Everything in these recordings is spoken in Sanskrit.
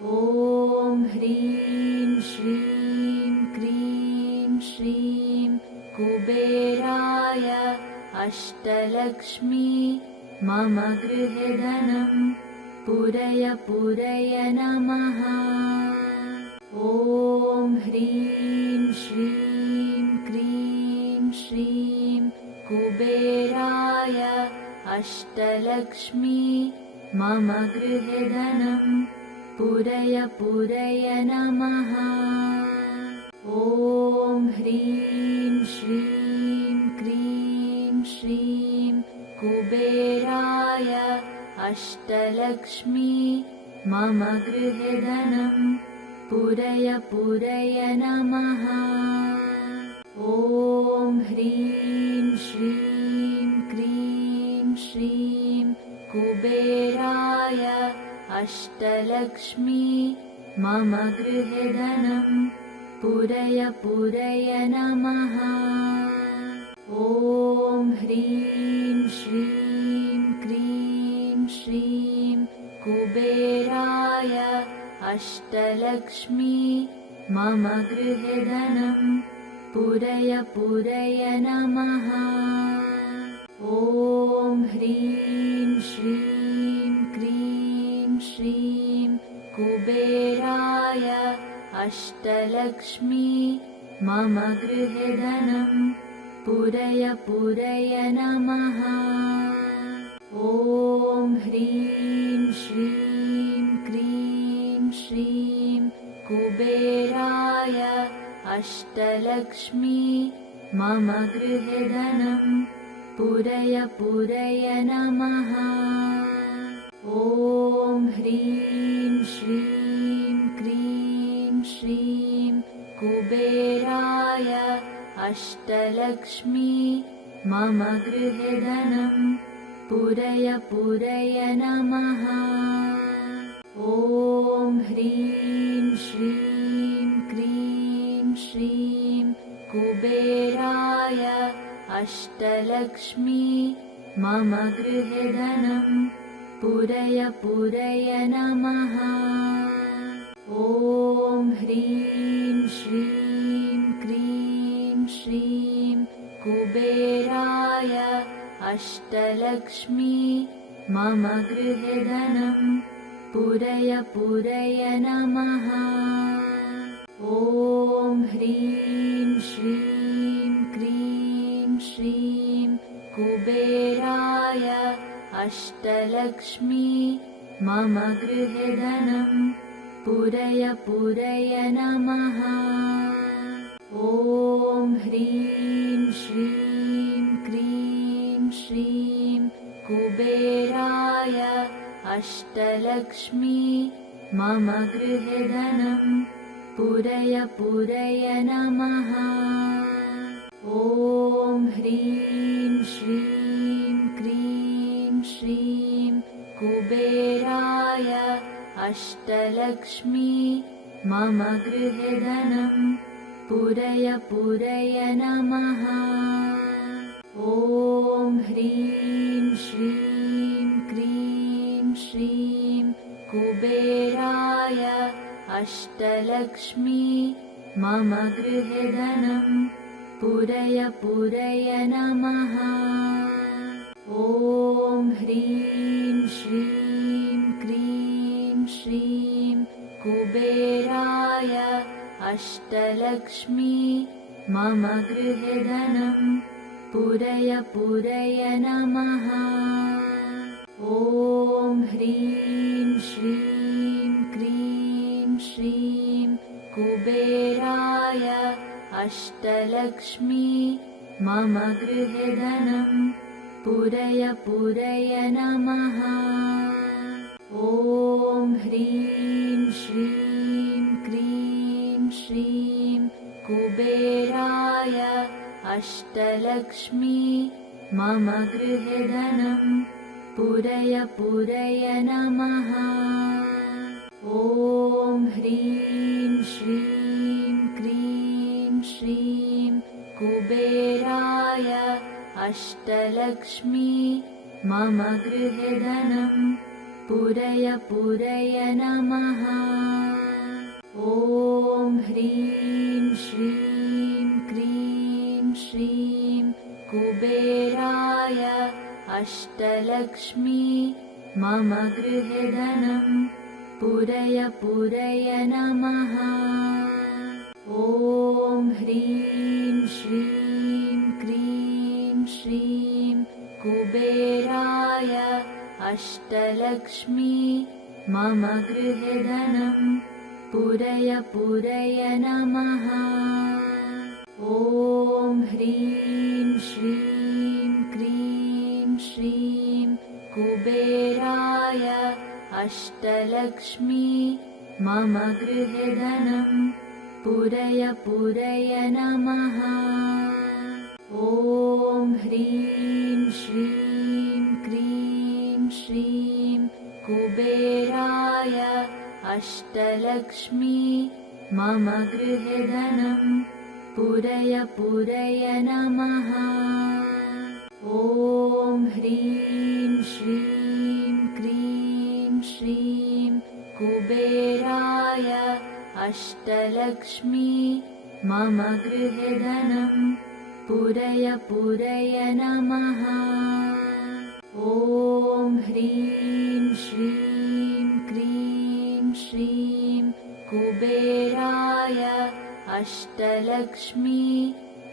ॐ ह्रीं श्रीं क्रीं श्रीं कुबेराय अष्टलक्ष्मी मम गृहे धनं पूरय पूरय नमः। ॐ ह्रीं श्रीं क्रीं श्रीं कुबेराय अष्टलक्ष्मी मम गृहे धनं पूरय पूरय नमः। ॐ ह्रीं श्रीं क्रीं श्रीं कुबेराय अष्टलक्ष्मी मम गृहे धनं पूरय पूरय नमः। ॐ ह्रीं श्रीं क्रीं श्रीं कुबेराय अष्टलक्ष्मी मम गृहे धनं पूरय पूरय नमः। ॐ ह्रीं श्रीं क्रीं श्रीं कुबेराय अष्टलक्ष्मी मम गृहे धनं पूरय पूरय नमः। ॐ ह्रीं श्रीं क्रीं श्रीं कुबेराय अष्टलक्ष्मी मम गृहे धनं पूरय पूरय नमः। ॐ ह्रीं श्रीं क्रीं श्रीं कुबेराय अष्टलक्ष्मी मम गृहे धनं पूरय पूरय नमः। ॐ ह्रीं श्रीं क्रीं श्रीं कुबेराय अष्टलक्ष्मी मम गृहे धनं पूरय पूरय नमः। ॐ ह्रीं श्रीं क्रीं श्रीं कुबेराय अष्टलक्ष्मी मम गृहे धनं पूरय पूरय नमः। ॐ ह्रीं श्रीं क्रीं श्रीं कुबेराय अष्टलक्ष्मी मम गृहे धनं पूरय पूरय नमः। ॐ ह्रीं श्रीं क्रीं श्रीं कुबेराय अष्टलक्ष्मी मम गृहे धनं पूरय पूरय नमः। ॐ ह्रीं श्रीं क्रीं श्रीं कुबेराय अष्टलक्ष्मी मम गृहे धनं पूरय पूरय नमः। ॐ ह्रीं श्रीं क्रीं श्रीं कुबेराय अष्टलक्ष्मी मम गृहे धनं पूरय पूरय नमः। ॐ ह्रीं श्रीं क्रीं श्रीं कुबेराय अष्टलक्ष्मी मम गृहे धनं पूरय पूरय नमः। ॐ ह्रीं श्रीं क्रीं श्रीं कुबेराय अष्टलक्ष्मी मम गृहे धनं पूरय पूरय नमः। ॐ ह्रीं श्रीं क्रीं श्रीं कुबेराय अष्टलक्ष्मी मम गृहे धनं पूरय पूरय नमः। ॐ ह्रीं श्रीं क्रीं श्रीं कुबेराय अष्टलक्ष्मी मम गृहे धनं पूरय पूरय नमः। ॐ ह्रीं श्रीं क्रीं श्रीं कुबेराय अष्टलक्ष्मी मम गृहे धनं पूरय पूरय नमः। अष्टलक्ष्मी मम गृहे धनं पुरय पुरय नमः। ॐ ह्रीं श्रीं क्रीं श्रीं कुबेराय अष्टलक्ष्मी मम गृहे धनं पुरय पुरय नमः। ॐ ह्रीं श्रीं क्रीं श्रीं कुबेराय अष्टलक्ष्मी मम गृहे धनं पुरय पुरय नमः। ॐ ह्रीं श्रीं क्रीं श्रीं कुबेराय अष्टलक्ष्मी मम गृहे धनं पुरय पुरय नमः। ॐ ह्रीं श्रीं क्रीं श्रीं कुबेराय अष्टलक्ष्मी मम गृहे धनं पुरय पुरय नमः। ॐ ह्रीं श्रीं क्रीं श्रीं कुबेराय अष्टलक्ष्मी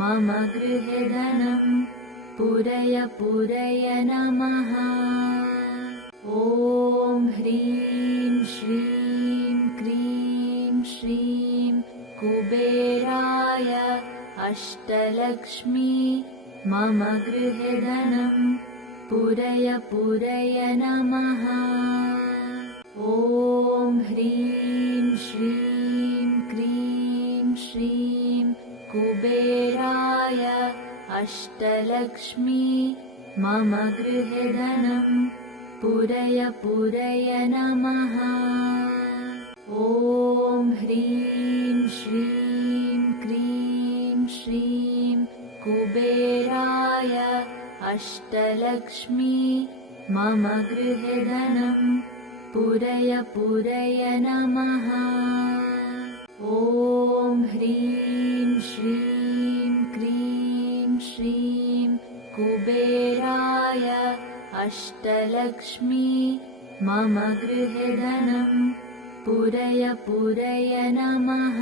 मम गृहे धनं पुरय पुरय नमः। ॐ ह्रीं श्रीं क्रीं श्रीं कुबेराय अष्टलक्ष्मी मम गृहे धनं पुरय पुरय नमः। ॐ ह्रीं श्रीं क्रीं श्रीं कुबेराय अष्टलक्ष्मी मम गृहे धनं पुरय पुरय नमः। ॐ ह्रीं श्रीं क्रीं श्रीं कुबेराय अष्टलक्ष्मी मम गृहे धनं पुरय पुरय नमः। ॐ ह्रीं श्रीं क्रीं श्रीं कुबेराय अष्टलक्ष्मी मम गृहे धनं पुरय पुरय नमः।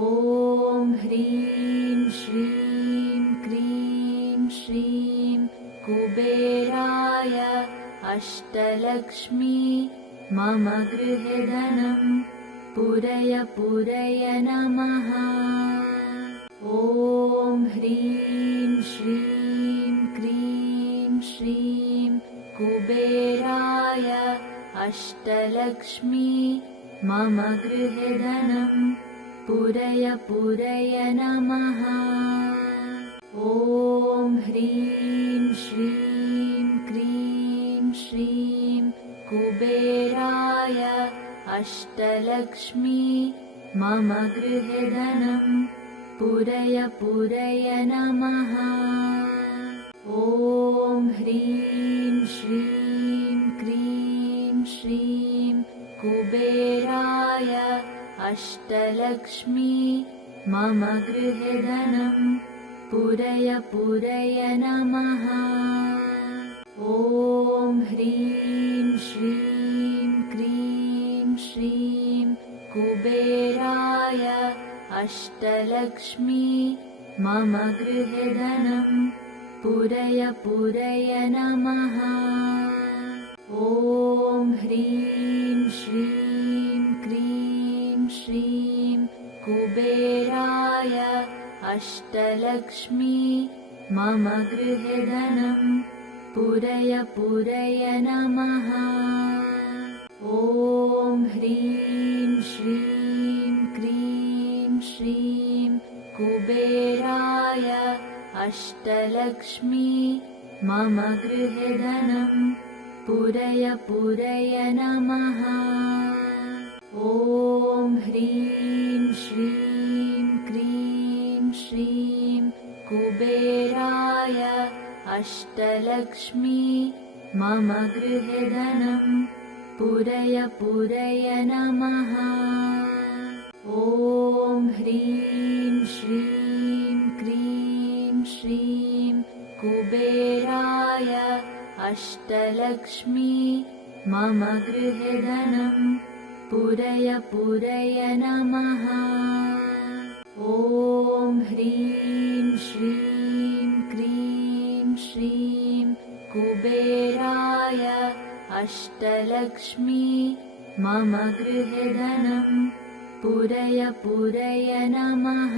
ॐ ह्रीं श्रीं क्रीं श्रीं कुबेराय अष्टलक्ष्मी मम गृहे धनं पुरय पुरय नमः। ॐ ह्रीं श्रीं क्रीं श्रीं कुबेराय अष्टलक्ष्मी मम गृहे धनं पुरय पुरय नमः। ॐ ह्रीं श्रीं क्रीं श्रीं कुबेराय अष्टलक्ष्मी मम गृहे धनं पुरय पुरय नमः। ॐ ह्रीं श्रीं क्रीं श्रीं कुबेराय अष्टलक्ष्मी मम गृहे धनं पुरय पुरय नमः। ॐ ह्रीं श्रीं क्रीं श्रीं कुबेराय अष्टलक्ष्मी मम गृहे धनं पुरय पुरय नमः। ॐ ह्रीं श्रीं क्रीं श्रीं कुबेराय अष्टलक्ष्मी मम गृहे धनं पुरय पुरय नमः। ॐ ह्रीं श्रीं क्रीं श्रीं कुबेराय अष्टलक्ष्मी मम गृहे धनं पुरय पुरय नमः। ॐ ह्रीं श्रीं क्रीं श्रीं कुबेराय अष्टलक्ष्मी मम गृहे धनं पुरय पुरय नमः। ॐ ह्रीं श्रीं क्रीं श्रीं कुबेराय अष्टलक्ष्मी मम गृहे धनं पूरय पूरय नमः। ॐ ह्रीं श्रीं क्रीं श्रीं कुबेराय अष्टलक्ष्मी मम गृहे धनं पूरय पूरय नमः।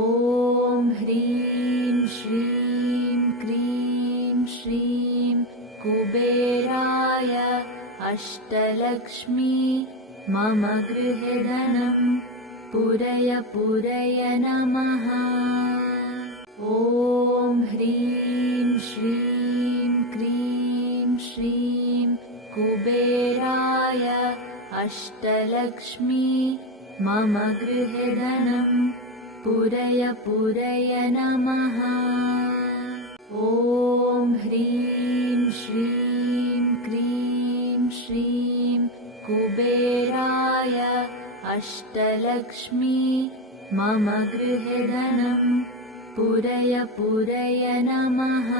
ॐ ह्रीं श्रीं क्रीं श्रीं कुबेराय अष्टलक्ष्मी मम गृहे धनं पूरय पूरय नमः। ॐ ह्रीं श्रीं क्रीं श्रीं कुबेराय अष्टलक्ष्मी मम गृहे धनं पूरय पूरय नमः। ॐ ह्रीं श्रीं क्रीं श्रीं कुबेराय अष्टलक्ष्मी मम गृहे धनं पूरय पूरय नमः।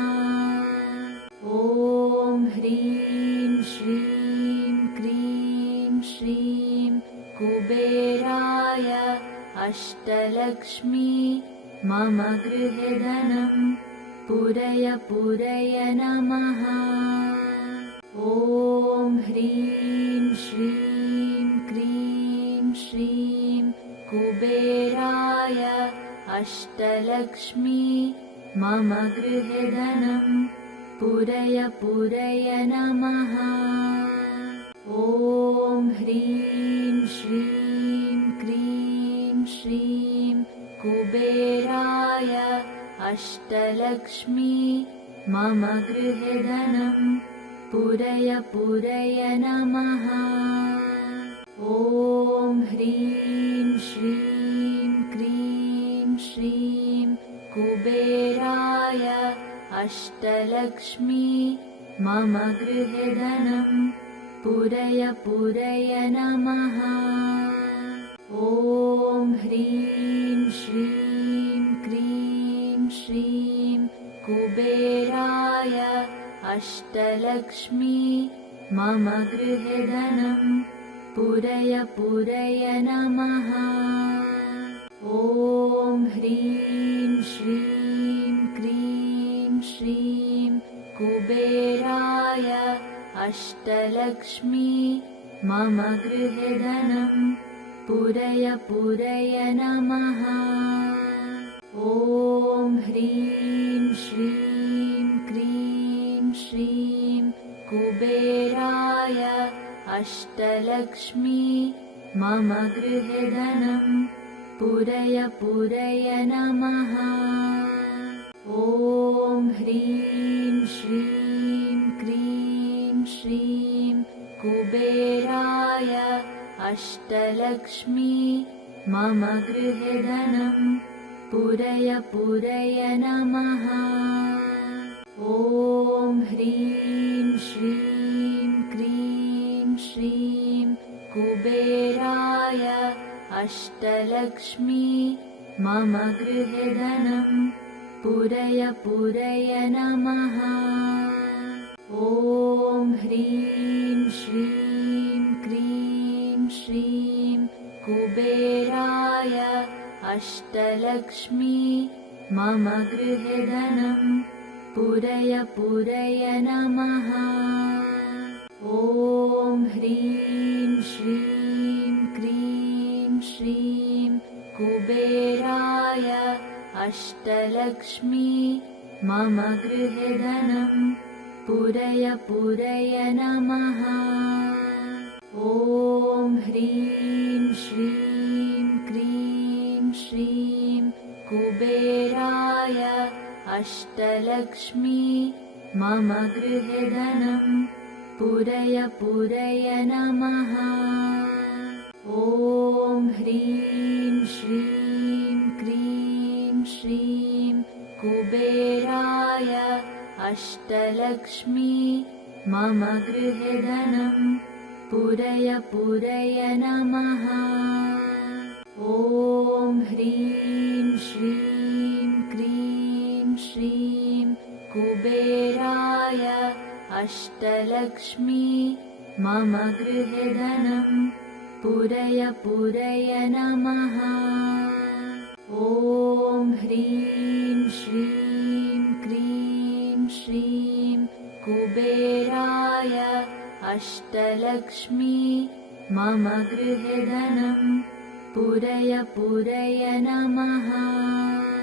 ॐ ह्रीं श्रीं क्रीं श्रीं कुबेराय अष्टलक्ष्मी मम गृहे धनं पूरय पूरय नमः। ॐ ह्रीं श्रीं क्रीं श्रीं कुबेराय अष्टलक्ष्मी मम गृहे धनं पूरय पूरय नमः। ॐ ह्रीं श्रीं क्रीं श्रीं कुबेराय अष्टलक्ष्मी मम गृहे धनं पूरय पूरय नमः। ॐ ह्रीं श्रीं क्रीं श्रीं कुबेराय अष्टलक्ष्मी मम गृहे धनं पूरय पूरय नमः। ॐ ह्रीं श्रीं क्रीं श्रीं कुबेराय अष्टलक्ष्मी मम गृहे धनं पूरय पूरय नमः। ॐ ह्रीं श्रीं क्रीं श्रीं कुबेराय अष्टलक्ष्मी मम गृहे धनं पूरय पूरय नमः। ॐ ह्रीं श्रीं क्रीं श्रीं कुबेराय अष्टलक्ष्मी मम गृहे धनं पूरय पूरय नमः। ॐ ह्रीं श्रीं क्रीं श्रीं कुबेराय अष्टलक्ष्मी मम गृहे धनं पूरय पूरय नमः। ॐ ह्रीं श्रीं क्रीं श्रीं कुबेराय अष्टलक्ष्मी मम गृहे धनं पूरय पूरय नमः। ॐ ह्रीं श्रीं क्रीं श्रीं कुबेराय अष्टलक्ष्मी मम गृहे धनं पूरय पूरय नमः। ॐ ह्रीं श्रीं क्रीं श्रीं कुबेराय अष्टलक्ष्मी मम गृहे धनं पूरय पूरय नमः। ॐ ह्रीं श्रीं क्रीं श्रीं कुबेराय अष्टलक्ष्मी मम गृहे धनं पूरय पूरय नमः। ॐ ह्रीं श्रीं क्रीं श्रीं कुबेराय अष्टलक्ष्मी मम गृहे धनं पूरय पूरय नमः। ॐ ह्रीं श्रीं क्रीं श्रीं श्रीं कुबेराय अष्टलक्ष्मी मम गृहे धनं पूरय पूरय नमः। ॐ ह्रीं श्रीं क्रीं श्रीं कुबेराय अष्टलक्ष्मी मम गृहे धनं पूरय पूरय नमः।